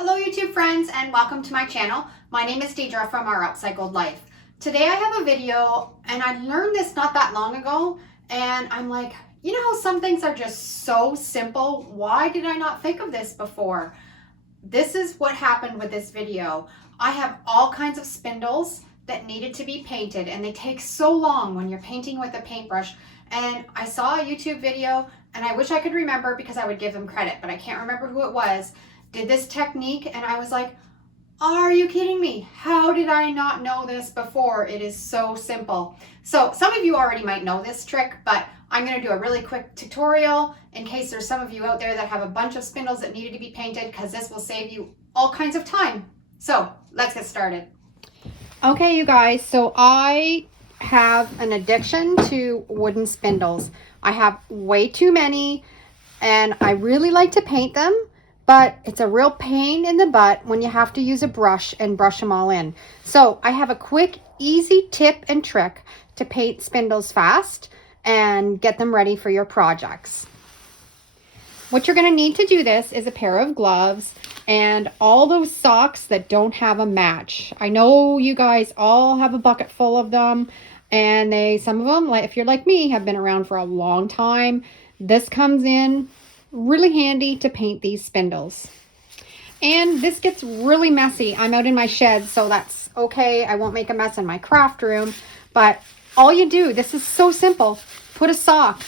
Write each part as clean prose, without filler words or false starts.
Hello YouTube friends and welcome to my channel. My name is Deidre from Our Upcycled Life. Today I have a video and I learned this not that long ago and I'm like, you know how some things are just so simple? Why did I not think of this before? This is what happened with this video. I have all kinds of spindles that needed to be painted and they take so long when you're painting with a paintbrush. And I saw a YouTube video and I wish I could remember because I would give them credit, but I can't remember who it was, did this technique and I was like, are you kidding me? How did I not know this before? It is so simple. So some of you already might know this trick, but I'm going to do a really quick tutorial in case there's some of you out there that have a bunch of spindles that needed to be painted, because this will save you all kinds of time. So let's get started. Okay, you guys, so I have an addiction to wooden spindles. I have way too many and I really like to paint them, but it's a real pain in the butt when you have to use a brush and brush them all in. So I have a quick, easy tip and trick to paint spindles fast and get them ready for your projects. What you're going to need to do this is a pair of gloves and all those socks that don't have a match. I know you guys all have a bucket full of them, and some of them, like if you're like me, have been around for a long time. This comes in really handy to paint these spindles. And this gets really messy. I'm out in my shed, so that's okay. I won't make a mess in my craft room, but all you do, this is so simple. Put a sock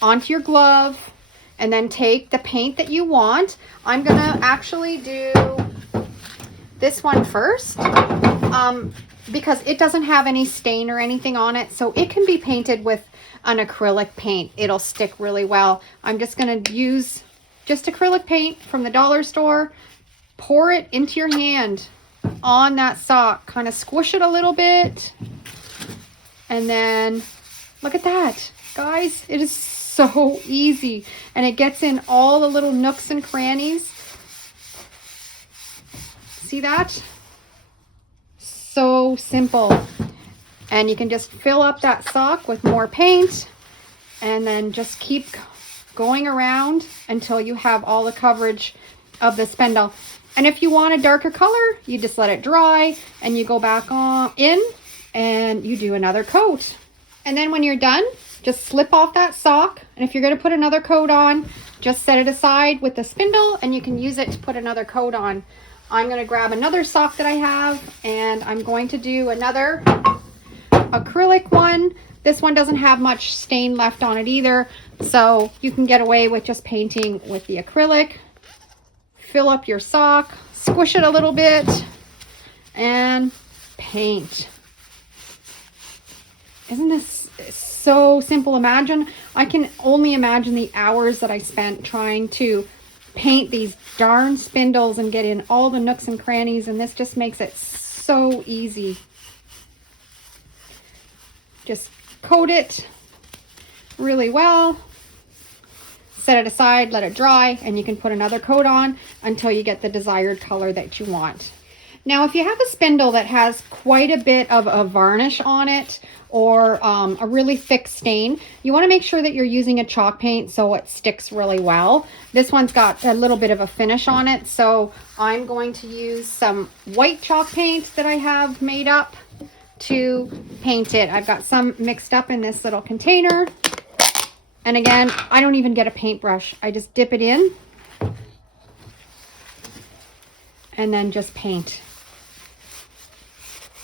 onto your glove and then take the paint that you want. I'm gonna actually do this one first because it doesn't have any stain or anything on it, so it can be painted with an acrylic paint. It'll stick really well. I'm just going to use just acrylic paint from the dollar store. Pour it into your hand on that sock. Kind of squish it a little bit. And then look at that. Guys, it is so easy. And it gets in all the little nooks and crannies. See that? So simple. And you can just fill up that sock with more paint and then just keep going around until you have all the coverage of the spindle. And if you want a darker color, you just let it dry and you go back on in and you do another coat. And then when you're done, just slip off that sock. And if you're going to put another coat on, just set it aside with the spindle and you can use it to put another coat on. I'm going to grab another sock that I have and I'm going to do another acrylic one. This one doesn't have much stain left on it either, so you can get away with just painting with the acrylic. Fill up your sock, squish it a little bit, and paint. Isn't this so simple? I can only imagine the hours that I spent trying to paint these darn spindles and get in all the nooks and crannies, and this just makes it so easy. Just coat it really well, set it aside, let it dry, and you can put another coat on until you get the desired color that you want. Now, if you have a spindle that has quite a bit of a varnish on it or a really thick stain, you want to make sure that you're using a chalk paint so it sticks really well. This one's got a little bit of a finish on it, so I'm going to use some white chalk paint that I have made up to paint it. I've got some mixed up in this little container. And again, I don't even get a paintbrush. I just dip it in and then just paint.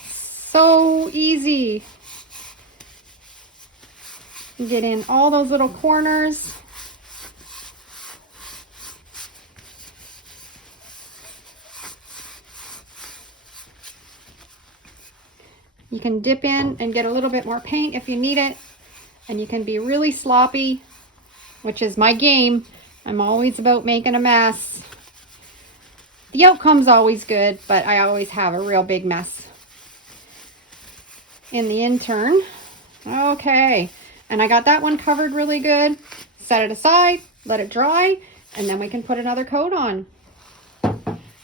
So easy. You get in all those little corners. You can dip in and get a little bit more paint if you need it. And you can be really sloppy, which is my game. I'm always about making a mess. The outcome's always good, but I always have a real big mess in the intern. Okay, and I got that one covered really good. Set it aside, let it dry, and then we can put another coat on.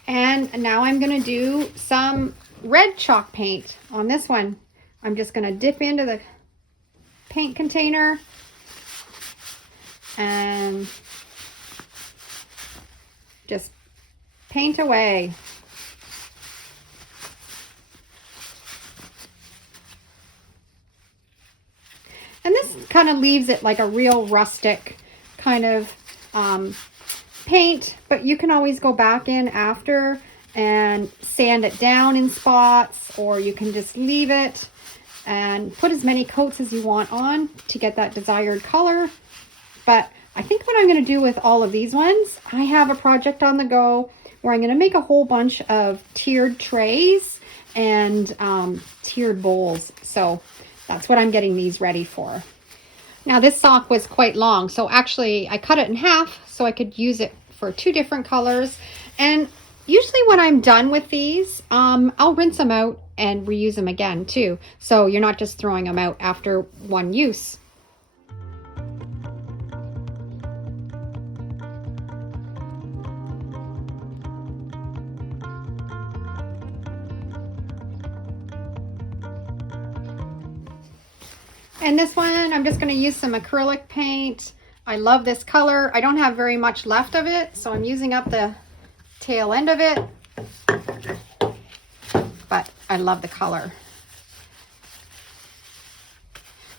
And now I'm going to do some red chalk paint on this one. I'm just going to dip into the paint container and just paint away. And this kind of leaves it like a real rustic kind of paint, but you can always go back in after and sand it down in spots, or you can just leave it and put as many coats as you want on to get that desired color. But I think what I'm going to do with all of these ones, I have a project on the go where I'm going to make a whole bunch of tiered trays and tiered bowls. So that's what I'm getting these ready for. Now this sock was quite long, so actually I cut it in half so I could use it for 2 different colors. And usually when I'm done with these, I'll rinse them out and reuse them again too. So you're not just throwing them out after one use. And this one, I'm just going to use some acrylic paint. I love this color. I don't have very much left of it, so I'm using up the tail end of it. But I love the color.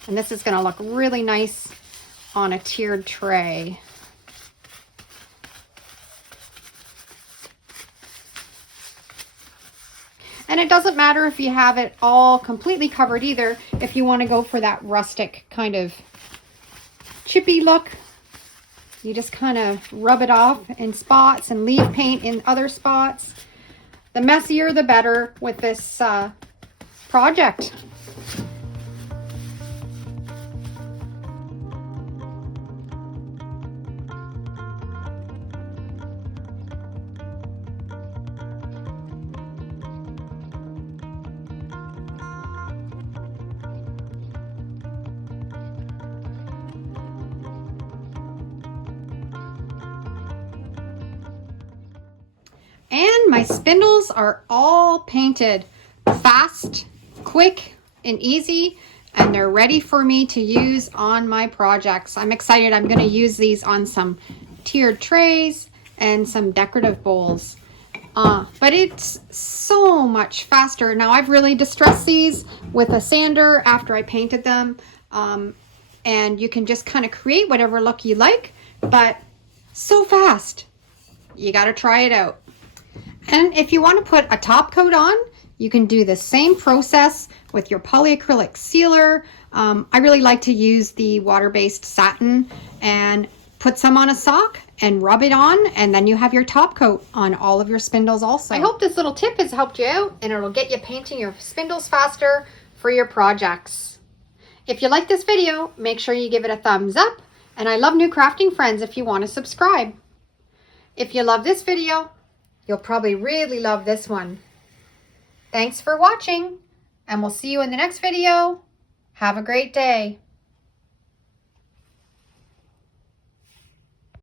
And this is going to look really nice on a tiered tray. And it doesn't matter if you have it all completely covered either. If you want to go for that rustic kind of chippy look, you just kind of rub it off in spots and leave paint in other spots. The messier the better with this project. And my spindles are all painted fast, quick, and easy, and they're ready for me to use on my projects. I'm excited. I'm going to use these on some tiered trays and some decorative bowls. But it's so much faster. Now I've really distressed these with a sander after I painted them. And you can just kind of create whatever look you like, but so fast. You got to try it out. And if you want to put a top coat on, you can do the same process with your polyacrylic sealer. I really like to use the water-based satin and put some on a sock and rub it on, and then you have your top coat on all of your spindles also. I hope this little tip has helped you out, and it'll get you painting your spindles faster for your projects. If you like this video, make sure you give it a thumbs up, and I love new crafting friends if you want to subscribe. If you love this video, you'll probably really love this one. Thanks for watching, and we'll see you in the next video. Have a great day.